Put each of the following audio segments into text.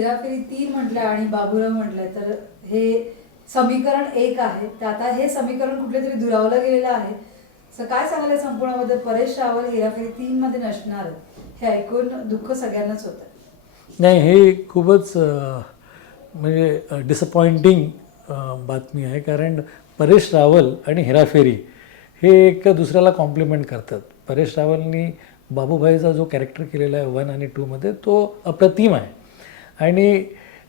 हेराफेरी तीन म्हटलं आणि बाबूराव म्हटलं तर हे समीकरण एक आहे. तर आता हे समीकरण कुठले तरी दुरावलं गेलेलं आहे. सो काय सांगायला संपूर्णामध्ये परेश रावल हेराफेरी तीन मध्ये नसणार? हे ऐकून दुःख सगळ्यांनाच होतं. नाही हे खूपच म्हणजे डिसअपॉइंटिंग बातमी आहे. कारण परेश रावल आणि हेराफेरी हे एक दुसऱ्याला कॉम्प्लिमेंट करतात. परेश रावलनी बाबूभाईचा जो कॅरेक्टर केलेला आहे वन आणि टूमध्ये तो अप्रतिम आहे. आणि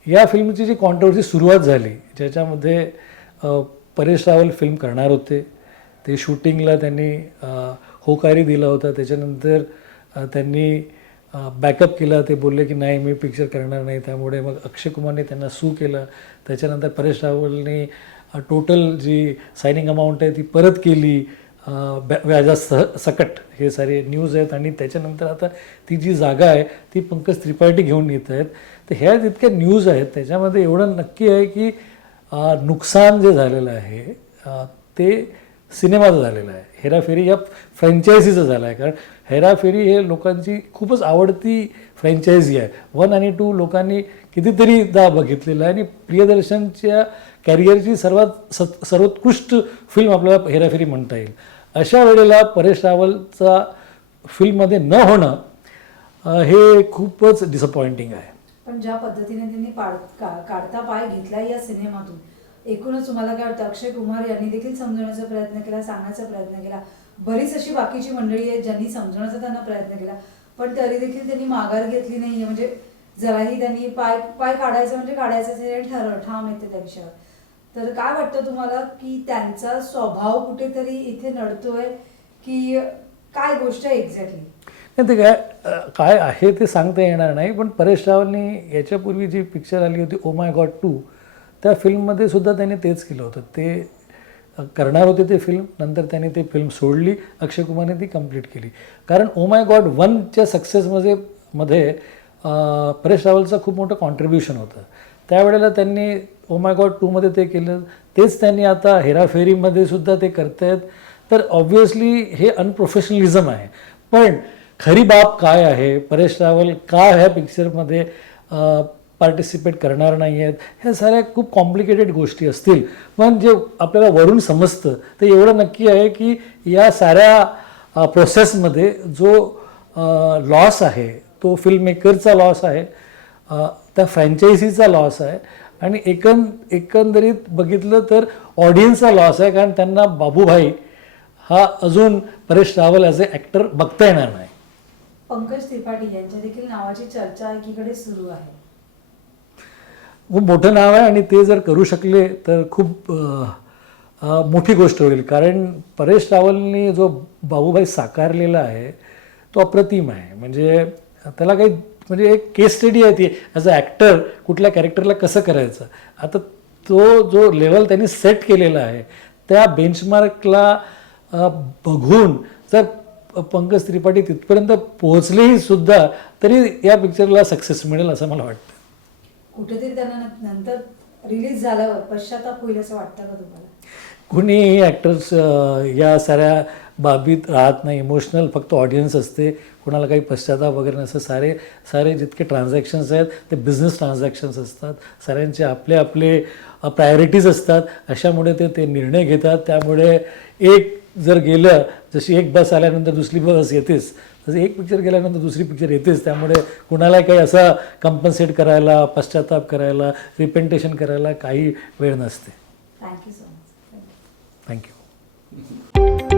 या फिल्मची जी कॉन्ट्रोवर्सी सुरुवात झाली ज्याच्यामध्ये परेश रावल फिल्म करणार होते. ते शूटिंगला त्यांनी होकारी दिला होता. त्याच्यानंतर त्यांनी बॅकअप केला. ते बोलले की नाही मी पिक्चर करणार नाही. त्यामुळे मग अक्षय कुमारने त्यांना सू केलं. त्याच्यानंतर परेश रावलने टोटल जी सायनिंग अमाऊंट आहे ती परत केली. व्याजासह सकट हे सारे न्यूज आहेत आणि त्याच्यानंतर आता ती जी जागा आहे ती पंकज त्रिपाठी घेऊन येत आहेत. तर ह्या जितक्या न्यूज आहेत त्याच्यामध्ये एवढं नक्की आहे की नुकसान जे झालेलं आहे ते सिनेमाचं झालेलं आहे. हेराफेरी या फ्रँचायझीचं झालं आहे. कारण हेराफेरी हे लोकांची खूपच आवडती फ्रँचायझी आहे. वन आणि टू लोकांनी कितीतरीदा बघितलेलं आहे. आणि प्रियदर्शनच्या कॅरियरची सर्वात स सर्वोत्कृष्ट फिल्म आपल्याला हेराफेरी म्हणता येईल. अशा वेळेला परेश रावलचा फिल्ममध्ये न होणं हे खूपच डिसअपॉइंटिंग आहे. पण ज्या पद्धतीने त्यांनी पाड का- काढता पाय घेतला या सिनेमातून एकूणच तुम्हाला काय वाटतं? अक्षय कुमार यांनी देखील समजवण्याचा प्रयत्न केला सांगण्याचा प्रयत्न केला. बरीच अशी बाकीची मंडळी आहेत ज्यांनी समजवण्याचा त्यांना प्रयत्न केला. पण तरी देखील त्यांनी माघार घेतली नाही म्हणजे जराही त्यांनी पाय पाय काढायचं म्हणजे काढायचं हे ठरव ठाम येते त्या विषयावर. तर काय वाटतं तुम्हाला की त्यांचा स्वभाव कुठेतरी इथे नडतोय की काय गोष्ट आहे एक्झॅक्टली नाही ते काय काय आहे ते सांगता येणार नाही पण परेश रावलनी याच्यापूर्वी जी पिक्चर आली होती ओ माय गॉड टू त्या फिल्ममध्ये सुद्धा त्यांनी तेच केलं होतं. ते करणार होते ते फिल्म नंतर त्यांनी ते फिल्म सोडली अक्षय कुमारने ती कंप्लीट केली. कारण ओ माय गॉड वनच्या सक्सेसमध्ये मध्ये परेश रावलचं खूप मोठं कॉन्ट्रीब्युशन होतं. त्यावेळेला त्यांनी ओ माय गॉड टूमध्ये ते केलं. तेच त्यांनी आता हेराफेरीमध्ये सुद्धा ते करतायत. तर ऑब्व्हियसली हे अनप्रोफेशनलिझम आहे. पण खरी बाब काय आहे? परेश रावल का ह्या पिक्चरमध्ये पार्टिसिपेट करणार नाही आहेत ह्या साऱ्या खूप कॉम्प्लिकेटेड गोष्टी असतील. पण जे आपल्याला वरून समजतं ते एवढं नक्की आहे की या साऱ्या प्रोसेसमध्ये जो लॉस आहे तो फिल्म मेकरचा लॉस आहे त्या फ्रँचायझीचा लॉस आहे आणि एकंद एकंदरीत बघितलं तर ऑडियन्सचा लॉस आहे कारण त्यांना बाबूभाई हा अजून Paresh Rawal as a actor बघता येणार नाही. पंकज त्रिपाठी यांच्या देखील नावाची चर्चा एकीकडे सुरू आहे. खूप मोठं नाव आहे आणि ते जर करू शकले तर खूप मोठी गोष्ट होईल. कारण परेश रावलनी जो बाबूभाई साकारलेला आहे तो अप्रतिम आहे. म्हणजे त्याला काही म्हणजे एक केस स्टडी आहे ती. ॲज अ ॲक्टर कुठल्या कॅरेक्टरला कसं करायचं? आता तो जो लेवल त्यांनी सेट केलेला आहे त्या बेंचमार्कला बघून जर पंकज त्रिपाठी तिथपर्यंत पोहोचलेही सुद्धा तरी या पिक्चरला सक्सेस मिळेल असं मला वाटतं. कुठेतरी त्यांना नंतर रिलीज झाल्यावर पश्चाताप होईल असं वाटतं का तुम्हाला? कुणीही ॲक्टर्स या साऱ्या बाबीत राहत नाही इमोशनल फक्त ऑडियन्स असते कुणाला काही पश्चाताप वगैरे नसतं. सारे सारे जितके ट्रान्झॅक्शन्स आहेत ते बिझनेस ट्रान्झॅक्शन्स असतात. साऱ्यांचे आपले आपले प्रायोरिटीज असतात. अशामुळे ते ते निर्णय घेतात. त्यामुळे एक जर गेलं जशी एक बस आल्यानंतर दुसरी बस येतेच तसं एक पिक्चर गेल्यानंतर दुसरी पिक्चर येतेच. त्यामुळे कुणाला काही असा कंपन्सेट करायला पश्चाताप करायला रिपेंटेशन करायला काही वेळ नसते. Thank you so much thank you